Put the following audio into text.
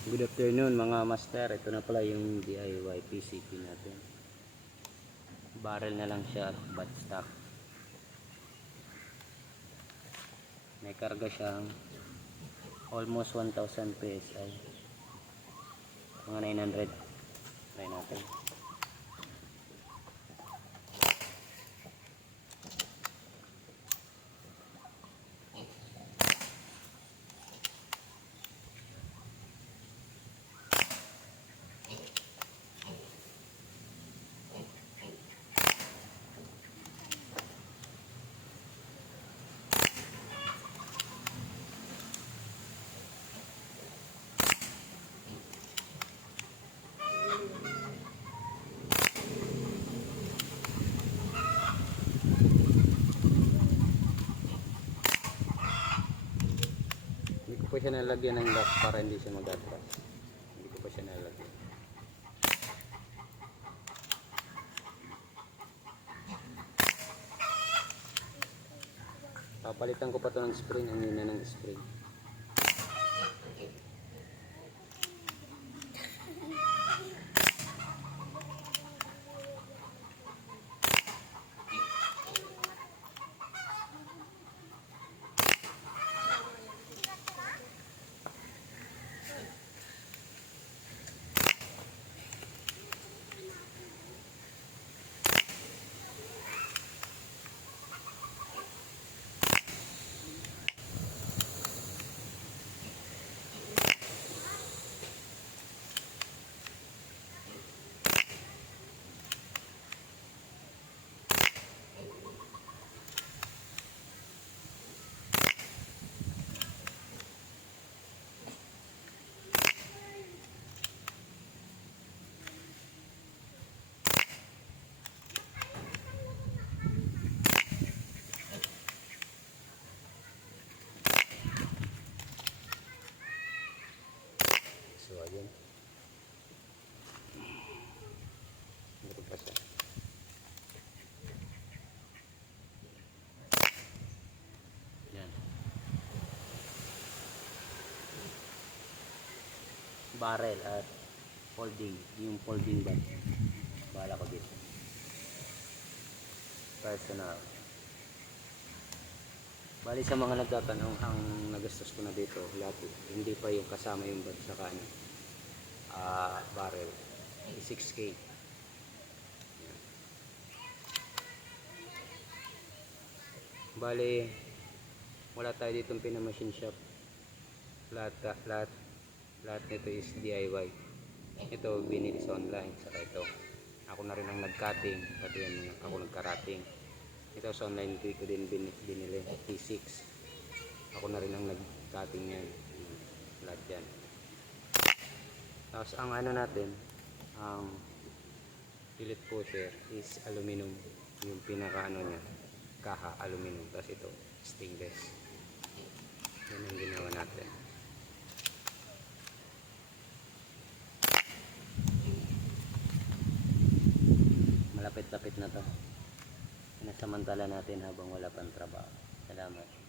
Good afternoon mga master. Ito na pala yung DIY PCP natin. Barrel na lang siya, butt stock. May karga siyang almost 1,000 PSI. Mga 900. Try natin. Hindi ko pa siya nalagyan ng lock para hindi siya mag-atras. Hindi ko pa siya nalagyan. Papalitan ko pa to ng spring. Ang hina ng spring. So ayan. Meron pa siya. Yan. Barrel at folding. Yung folding bag. Bahala ko dito. Personal. Bali sa mga nagtatanong, ang nagastos ko na dito lahat, hindi pa yung kasama yung bag sa kanan. Barrel 6K. Bali wala tayo dito pinamachine shop. Lahat nito is DIY. Ito binili sa online, saka ito ako na rin ang nag-cutting, pati yan ako nagka-cutting. Ito sa online ko din binili T6. Ako na rin ang nag-cutting yan. Lahat yan. Tapos ang ano natin, ang fillet pusher is aluminum. Yung pinaka ano niya, kaha aluminum. Tapos ito stainless. Yan ang ginawa natin. Malapit-lapit na to. Pinasamantala natin habang wala pang trabaho. Salamat.